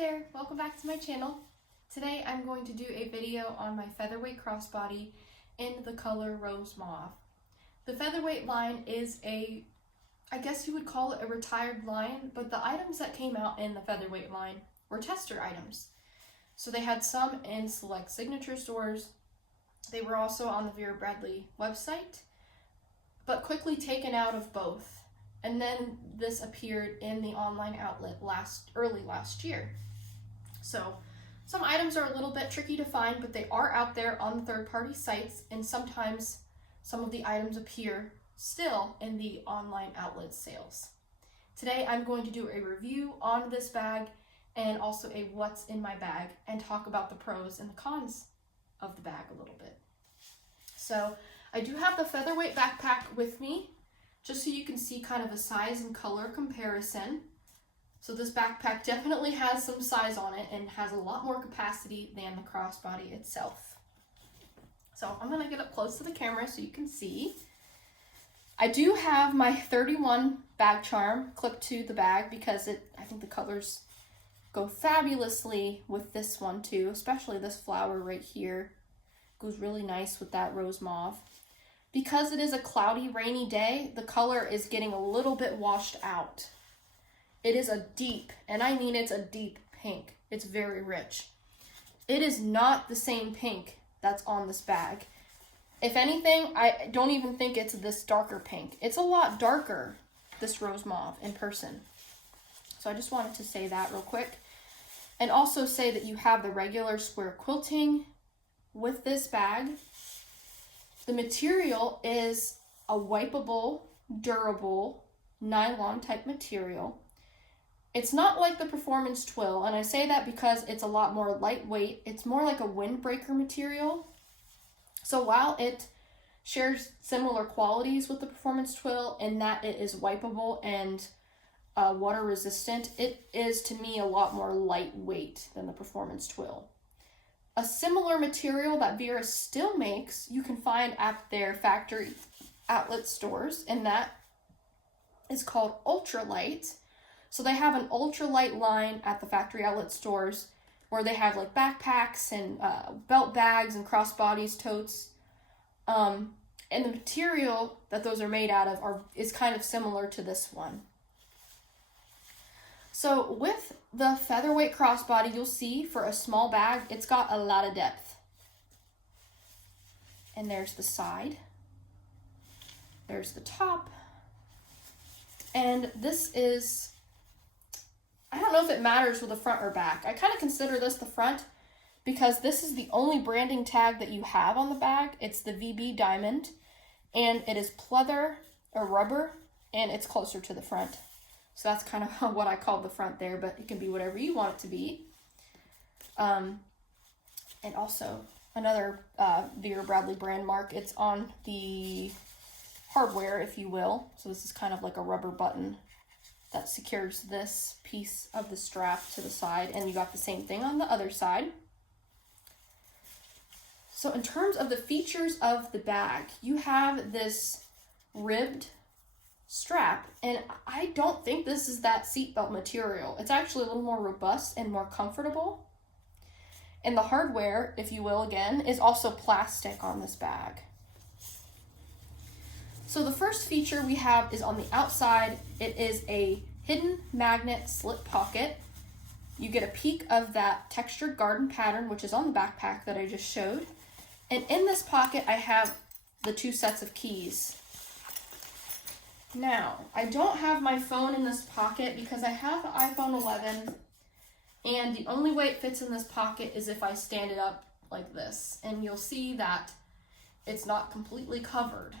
there, welcome back to my channel. Today I'm going to do a video on my Featherweight Crossbody in the color Rose Mauve. The Featherweight line is I guess you would call it a retired line, but the items that came out in the Featherweight line were tester items. So they had some in select signature stores. They were also on the Vera website, but quickly taken out of both. And then this appeared in the online outlet early last year. So some items are a little bit tricky to find, but they are out there on the third-party sites, and sometimes some of the items appear still in the online outlet sales. Today I'm going to do a review on this bag and also a what's in my bag, and talk about the pros and the cons of the bag a little bit. So I do have the Featherweight backpack with me, just so you can see kind of a size and color comparison. So this backpack definitely has some size on it and has a lot more capacity than the crossbody itself. So I'm gonna get up close to the camera so you can see. I do have my 31 bag charm clipped to the bag because I think the colors go fabulously with this one too, especially this flower right here. Goes really nice with that rose mauve. Because it is a cloudy, rainy day, the color is getting a little bit washed out. It is a deep, and I mean it's a deep pink. It's very rich. It is not the same pink that's on this bag. If anything, I don't even think it's this darker pink. It's a lot darker, this rose mauve, in person. So I just wanted to say that real quick. And also say that you have the regular square quilting with this bag. The material is a wipeable, durable, nylon type material. It's not like the Performance Twill, and I say that because it's a lot more lightweight. It's more like a windbreaker material. So while it shares similar qualities with the Performance Twill in that it is wipeable and water resistant, it is to me a lot more lightweight than the Performance Twill. A similar material that Vera still makes, you can find at their factory outlet stores, and that is called Ultralight. So they have an ultralight line at the factory outlet stores where they have like backpacks and belt bags and crossbodies, totes. And the material that those are made out of is kind of similar to this one. So with the Featherweight Crossbody, you'll see for a small bag, it's got a lot of depth. And there's the side. There's the top. And this is, I don't know if it matters with the front or back. I kind of consider this the front because this is the only branding tag that you have on the bag. It's the VB Diamond, and it is pleather or rubber, and it's closer to the front. So that's kind of what I called the front there, but it can be whatever you want it to be. And also another Vera Bradley brand mark. It's on the hardware, if you will. So this is kind of like a rubber button that secures this piece of the strap to the side, and you got the same thing on the other side. So in terms of the features of the bag, you have this ribbed strap, and I don't think this is that seatbelt material. It's actually a little more robust and more comfortable. And the hardware, if you will, again, is also plastic on this bag. So the first feature we have is on the outside. It is a hidden magnet slip pocket. You get a peek of that textured garden pattern, which is on the backpack that I just showed. And in this pocket, I have the 2 sets of keys. Now, I don't have my phone in this pocket because I have the iPhone 11, and the only way it fits in this pocket is if I stand it up like this. And you'll see that it's not completely covered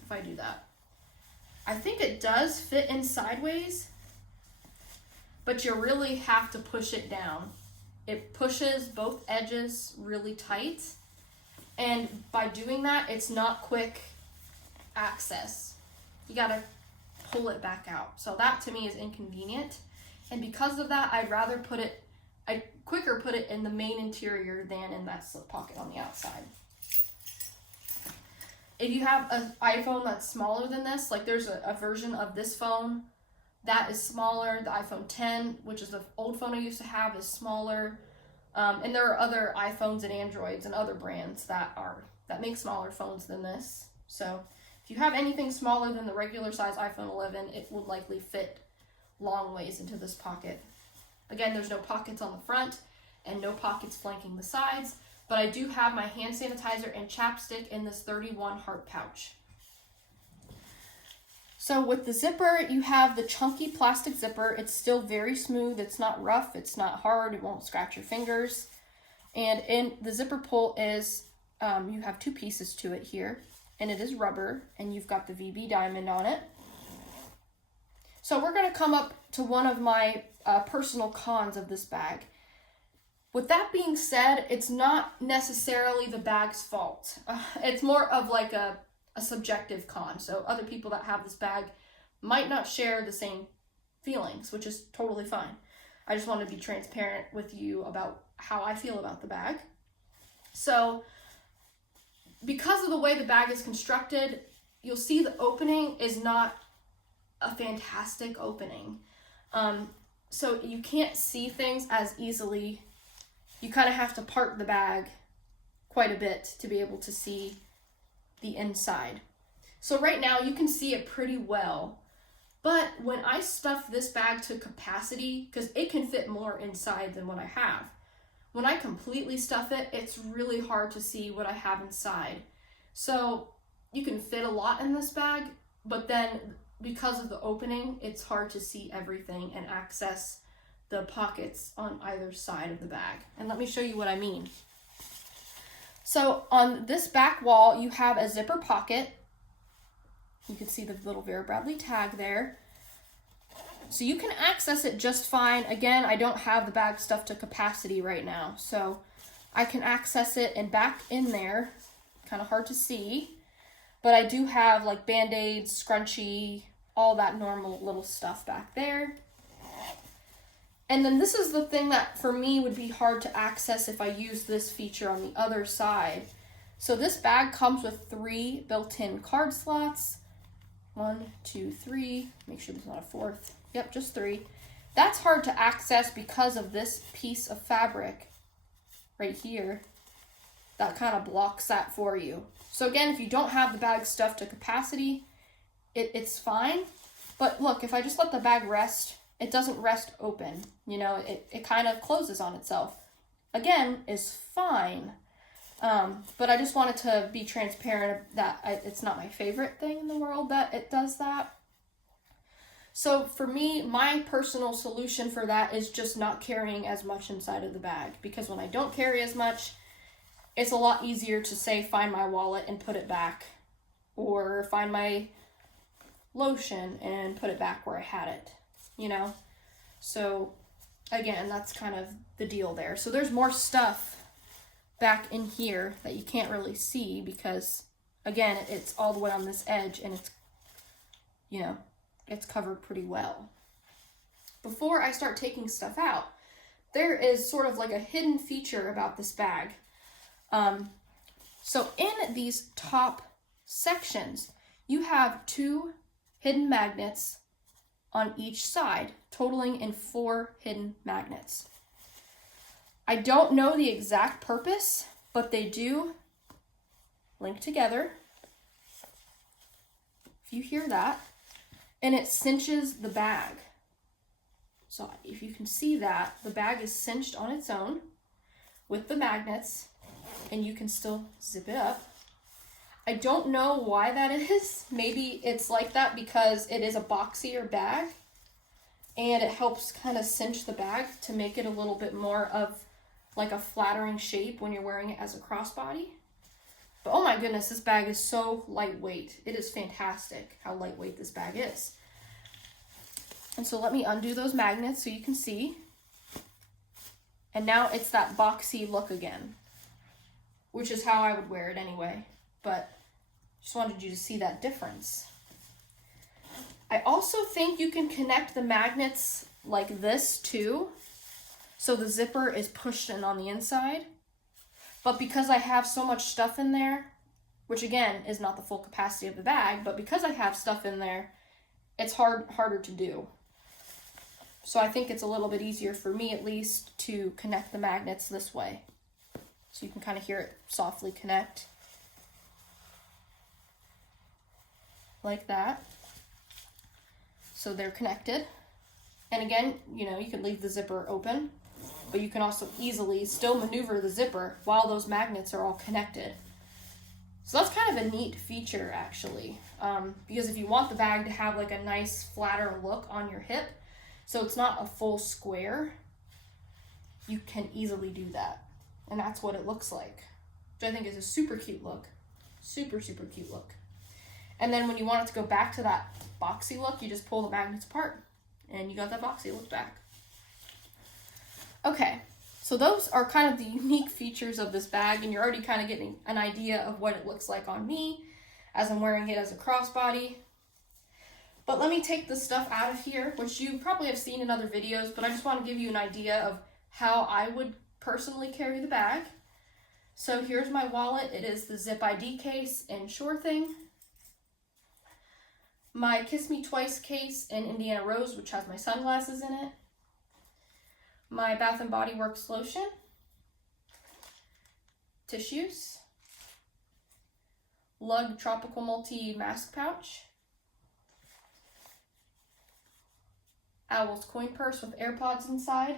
if I do that. I think it does fit in sideways, but you really have to push it down. It pushes both edges really tight, and by doing that, it's not quick access. You gotta pull it back out. So that to me is inconvenient. And because of that, I'd quicker put it in the main interior than in that slip pocket on the outside. If you have an iPhone that's smaller than this, like there's a version of this phone that is smaller. The iPhone 10, which is the old phone I used to have, is smaller. And there are other iPhones and Androids and other brands that make smaller phones than this. So if you have anything smaller than the regular size iPhone 11, it will likely fit long ways into this pocket. Again, there's no pockets on the front and no pockets flanking the sides, but I do have my hand sanitizer and chapstick in this 31 heart pouch. So with the zipper, you have the chunky plastic zipper. It's still very smooth. It's not rough. It's not hard. It won't scratch your fingers. And in the zipper pull is, you have two pieces to it here, and it is rubber, and you've got the VB diamond on it. So we're going to come up to one of my personal cons of this bag. With that being said, it's not necessarily the bag's fault. It's more of like a subjective con. So other people that have this bag might not share the same feelings, which is totally fine. I just want to be transparent with you about how I feel about the bag. So because of the way the bag is constructed, you'll see the opening is not a fantastic opening. So you can't see things as easily. You kind of have to part the bag quite a bit to be able to see the inside. So right now you can see it pretty well, but when I stuff this bag to capacity, because it can fit more inside than what I have, when I completely stuff it, it's really hard to see what I have inside. So you can fit a lot in this bag, but then because of the opening, it's hard to see everything and access the pockets on either side of the bag. And let me show you what I mean. So on this back wall, you have a zipper pocket. You can see the little Vera Bradley tag there. So you can access it just fine. Again, I don't have the bag stuffed to capacity right now, so I can access it and back in there. Kind of hard to see, but I do have like Band-Aids, scrunchie, all that normal little stuff back there. And then this is the thing that for me would be hard to access if I use this feature on the other side. So this bag comes with 3 built-in card slots. 1, 2, 3. Make sure there's not a 4th. Yep, just 3. That's hard to access because of this piece of fabric right here that kind of blocks that for you. So again, if you don't have the bag stuffed to capacity, it's fine. But look, if I just let the bag rest, it doesn't rest open. You know, it kind of closes on itself. Again, is fine. But I just wanted to be transparent that it's not my favorite thing in the world that it does that. So for me, my personal solution for that is just not carrying as much inside of the bag. Because when I don't carry as much, it's a lot easier to say, find my wallet and put it back. Or find my lotion and put it back where I had it. You know? So again, that's kind of the deal there. So there's more stuff back in here that you can't really see because, again, it's all the way on this edge and it's, you know, it's covered pretty well. Before I start taking stuff out, there is sort of like a hidden feature about this bag. So in these top sections, you have 2 hidden magnets on each side, totaling in 4 hidden magnets. I don't know the exact purpose, but they do link together. If you hear that, and it cinches the bag. So if you can see that, the bag is cinched on its own with the magnets, and you can still zip it up. I don't know why that is. Maybe it's like that because it is a boxier bag, and it helps kind of cinch the bag to make it a little bit more of like a flattering shape when you're wearing it as a crossbody. But oh my goodness, this bag is so lightweight. It is fantastic how lightweight this bag is. And so let me undo those magnets so you can see. And now it's that boxy look again, which is how I would wear it anyway. But just wanted you to see that difference. I also think you can connect the magnets like this too. So the zipper is pushed in on the inside. But because I have so much stuff in there, which again is not the full capacity of the bag, but because I have stuff in there, it's harder to do. So I think it's a little bit easier for me at least to connect the magnets this way. So you can kind of hear it softly connect. Like that. So they're connected. And again, you know, you can leave the zipper open, but you can also easily still maneuver the zipper while those magnets are all connected. So that's kind of a neat feature actually, because if you want the bag to have like a nice flatter look on your hip, so it's not a full square, you can easily do that. And that's what it looks like, which I think is a super cute look. Super, super cute look. And then when you want it to go back to that boxy look, you just pull the magnets apart and you got that boxy look back. Okay, so those are kind of the unique features of this bag, and you're already kind of getting an idea of what it looks like on me as I'm wearing it as a crossbody. But let me take the stuff out of here, which you probably have seen in other videos, but I just want to give you an idea of how I would personally carry the bag. So here's my wallet. It is the Zip ID case in Sure Thing. My Kiss Me Twice case in Indiana Rose, which has my sunglasses in it. My Bath & Body Works lotion. Tissues. Lug Tropical Multi Mask Pouch. Owl's coin purse with AirPods inside.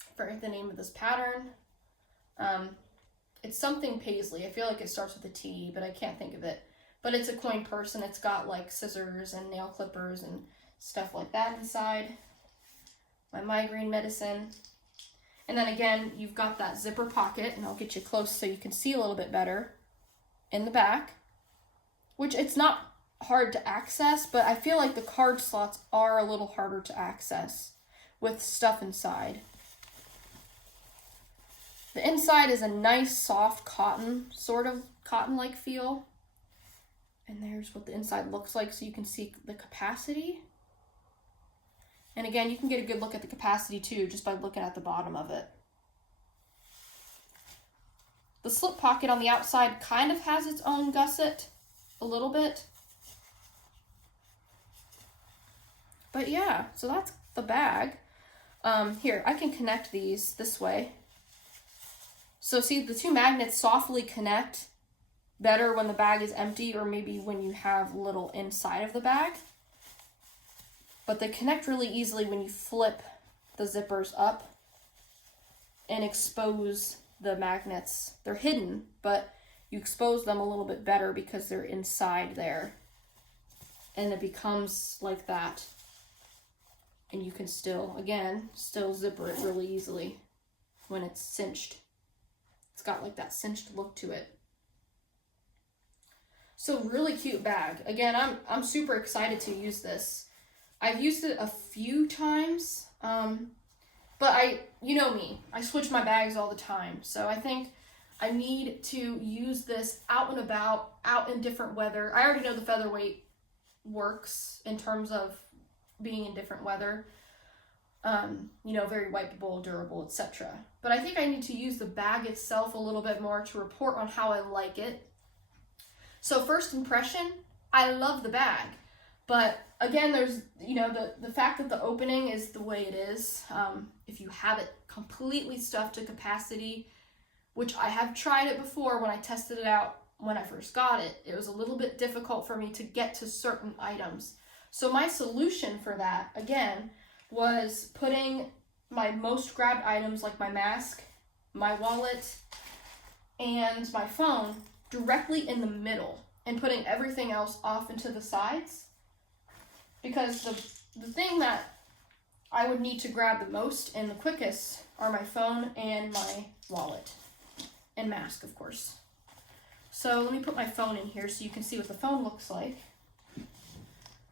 I forget the name of this pattern. It's something Paisley. I feel like it starts with a T, but I can't think of it. But it's a coin purse, and it's got like scissors and nail clippers and stuff like that inside. My migraine medicine. And then again, you've got that zipper pocket, and I'll get you close so you can see a little bit better in the back, which it's not hard to access, but I feel like the card slots are a little harder to access with stuff inside. The inside is a nice soft cotton, sort of cotton-like feel. And there's what the inside looks like so you can see the capacity. And again, you can get a good look at the capacity too just by looking at the bottom of it. The slip pocket on the outside kind of has its own gusset a little bit. But yeah, so that's the bag. Here, I can connect these this way. So see, the two magnets softly connect better when the bag is empty, or maybe when you have little inside of the bag. But they connect really easily when you flip the zippers up and expose the magnets. They're hidden, but you expose them a little bit better because they're inside there. And it becomes like that. And you can still, again, still zipper it really easily when it's cinched. It's got like that cinched look to it. So really cute bag. Again, I'm super excited to use this. I've used it a few times, but you know me, I switch my bags all the time. So I think I need to use this out and about, out in different weather. I already know the Featherweight works in terms of being in different weather. You know, very wipeable, durable, etc. But I think I need to use the bag itself a little bit more to report on how I like it. So first impression, I love the bag. But again, there's, you know, the fact that the opening is the way it is. If you have it completely stuffed to capacity, which I have tried it before when I tested it out when I first got it, it was a little bit difficult for me to get to certain items. So my solution for that, again, was putting my most grabbed items like my mask, my wallet, and my phone directly in the middle and putting everything else off into the sides. Because the thing that I would need to grab the most and the quickest are my phone and my wallet. And mask, of course. So let me put my phone in here so you can see what the phone looks like.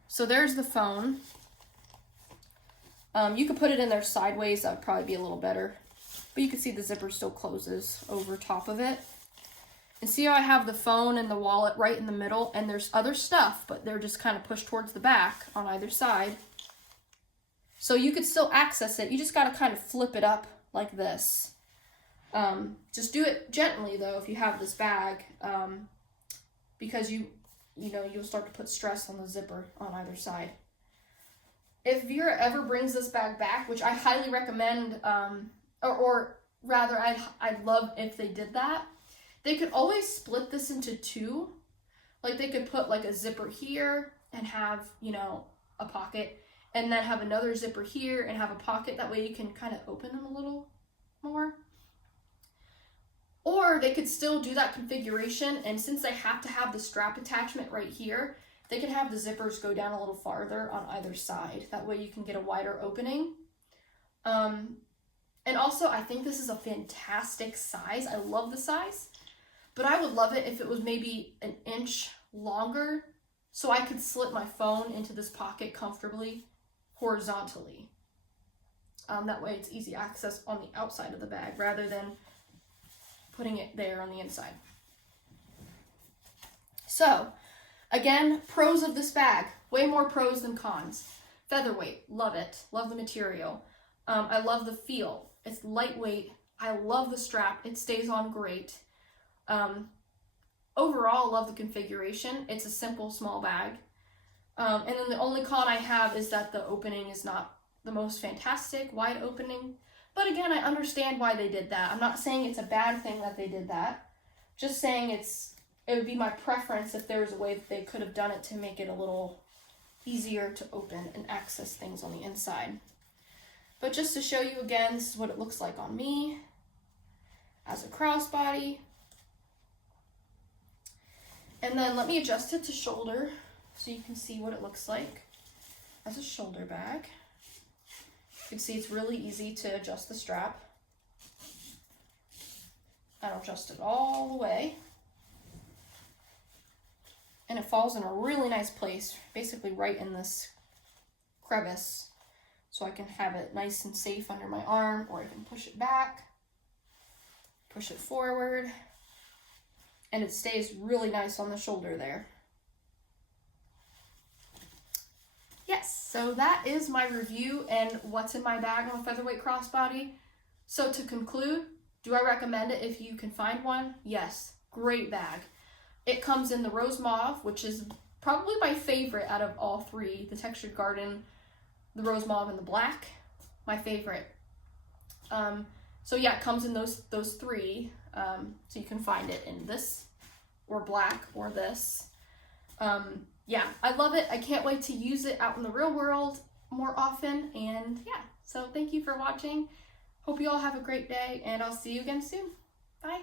So there's the phone. You could put it in there sideways, that would probably be a little better. But you can see the zipper still closes over top of it. And see how I have the phone and the wallet right in the middle, and there's other stuff, but they're just kind of pushed towards the back on either side. So you could still access it, you just got to kind of flip it up like this. Just do it gently though if you have this bag, because you know, you'll start to put stress on the zipper on either side. If Vera ever brings this bag back, which I highly recommend, or rather I'd love if they did that, they could always split this into two. Like they could put like a zipper here and have, you know, a pocket, and then have another zipper here and have a pocket. That way you can kind of open them a little more. Or they could still do that configuration, and since they have to have the strap attachment right here, they could have the zippers go down a little farther on either side. That way you can get a wider opening. And also, I think this is a fantastic size. I love the size, but I would love it if it was maybe an inch longer so I could slip my phone into this pocket comfortably horizontally. That way it's easy access on the outside of the bag rather than putting it there on the inside. So, again, pros of this bag. Way more pros than cons. Featherweight, love it. Love the material. I love the feel. It's lightweight. I love the strap. It stays on great. Overall, love the configuration. It's a simple, small bag. And then the only con I have is that the opening is not the most fantastic, wide opening. But again, I understand why they did that. I'm not saying it's a bad thing that they did that. Just saying it would be my preference if there was a way that they could have done it to make it a little easier to open and access things on the inside. But just to show you again, this is what it looks like on me as a crossbody. And then let me adjust it to shoulder so you can see what it looks like as a shoulder bag. You can see it's really easy to adjust the strap. I don't adjust it all the way. And it falls in a really nice place, basically right in this crevice. So I can have it nice and safe under my arm, or I can push it back, push it forward, and it stays really nice on the shoulder there. Yes, so that is my review and what's in my bag on a featherweight crossbody. So to conclude, do I recommend it if you can find one? Yes, great bag. It comes in the rose mauve, which is probably my favorite out of all three. The textured garden, the rose mauve, and the black, my favorite. So yeah, it comes in those three. So you can find it in this, or black, or this. Yeah, I love it. I can't wait to use it out in the real world more often. And yeah, so thank you for watching. Hope you all have a great day, and I'll see you again soon. Bye.